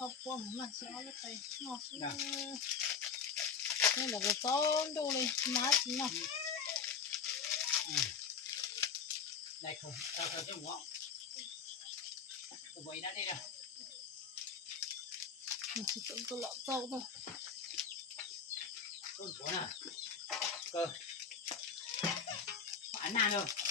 được rồi nó nóng mà học qua mà sẽ nó tay nó Dạ. đây là cái con đồ này má chỉ nó đây không tao tao cho ngõ tao vậy đã đi nè mình chỉ tự tự lọ sâu thôi con của nè cơ ăn nào rồi nó có nó có nó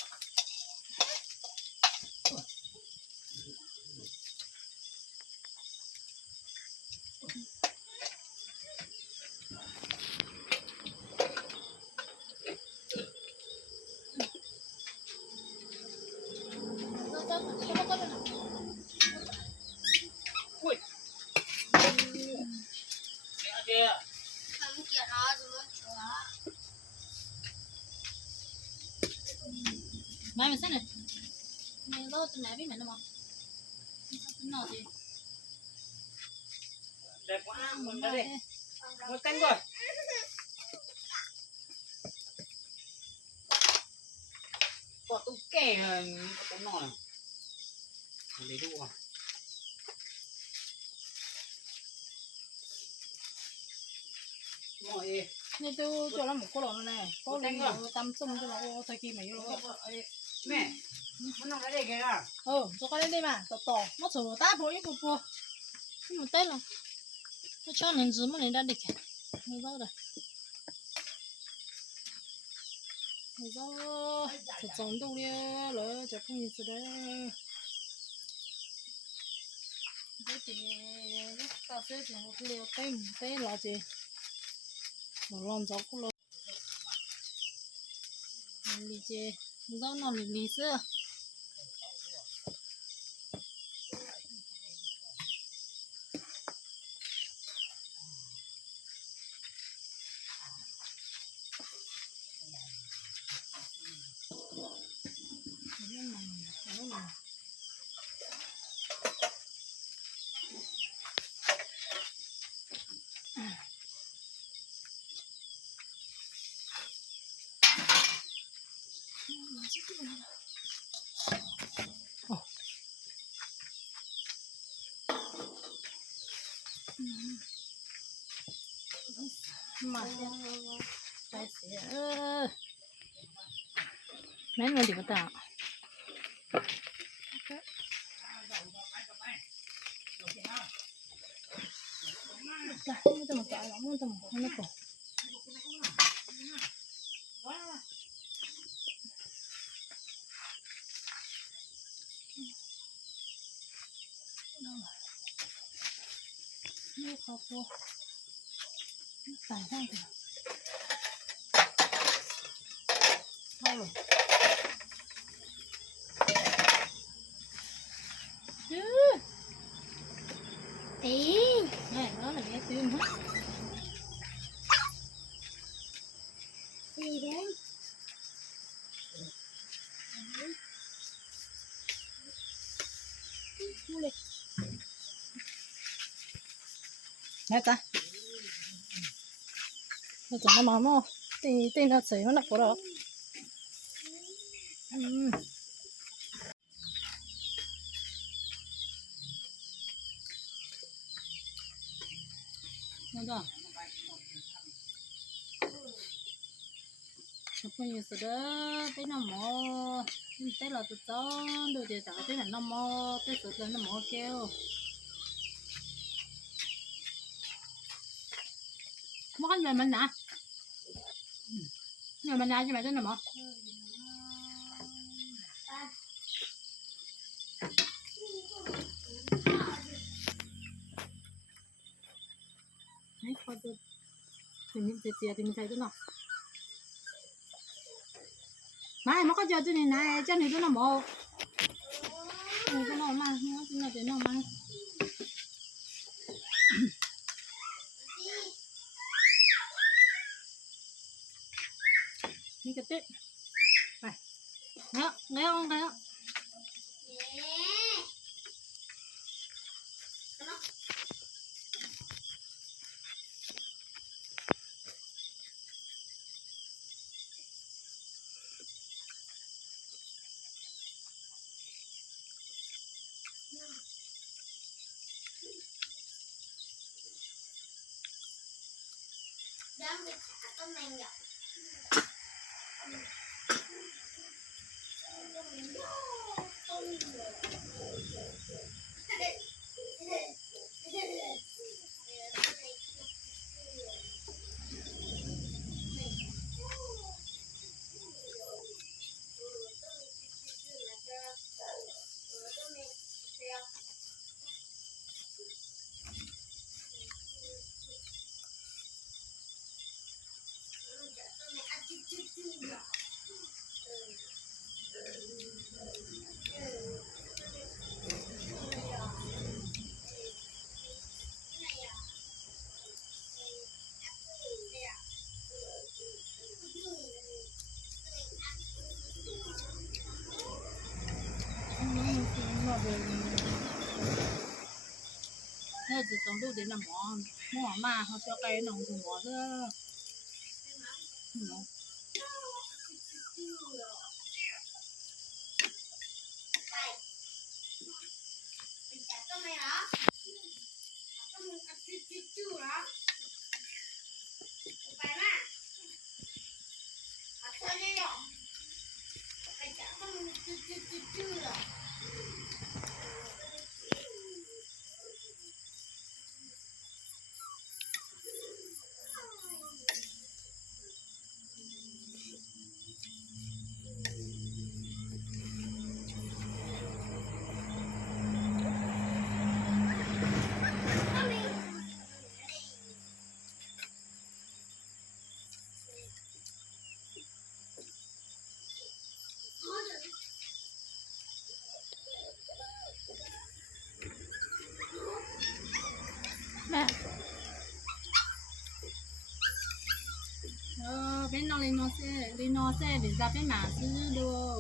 ui. Kìa kìa Không kiểu nó rồi chúa mai mình xem này. Mình lo từ nãy biết mình đâu mà nó gì? Đẹp quá mình đi. một canh rồi kẻ có tụ nọ này lấy à mọi nên tôi cho nó một cô lon này. Có rồi. nhiều tâm sung cho nó ô thời kỳ mày vô mẹ nó nằm ở đây kìa ừ cho cái đây mà tổ tổ nó sửa ta bố yêu bố bố nhưng mà tên là tôi cho nên giữ mà nên đã địch người đâu rồi. Người đâu thật giống đâu đi rồi chắc không nhìn đấy cái thì ta sẽ chỉ một liều tên tên là gì? Nó lon gió cũng lon lì chê rau nó lì lì xưa. 嗯嗯嗯嗯嗯嗯嗯嗯嗯嗯买那么几个怎么办这么快 Tại sao thì Thôi rồi Chứ Tí Này, nó là nghe tim hết Gì đấy Nghe ta. Nó chẳng nó mắm ừ. không Thì tên nó sấy nó nặng quá đó nó đó? Nó có nhiều sự đó Tới nó mò. Tới là tụt tao Đồ chế tao, tới là nó mò Tới sự là nó mò kêu. Món ăn về mình nè Người mình nè cho mày tới nè mò Đấy, coi tôi Thì mình chìa chìa thì mình thấy tôi nào? Mai, mà có chờ tôi này này, chân thì tôi nào mò Này tôi mà, nó tôi nào tôi nào mà เต้ไปเงี้ยเงี้ยเงี้ย 예. đang bị thả con này nhở Thế you. đến mỏ mỏ họ cho mỏ này လေးနော်ဆဲလေးနော်ဆဲဒီစားပေးမှာစူးလို့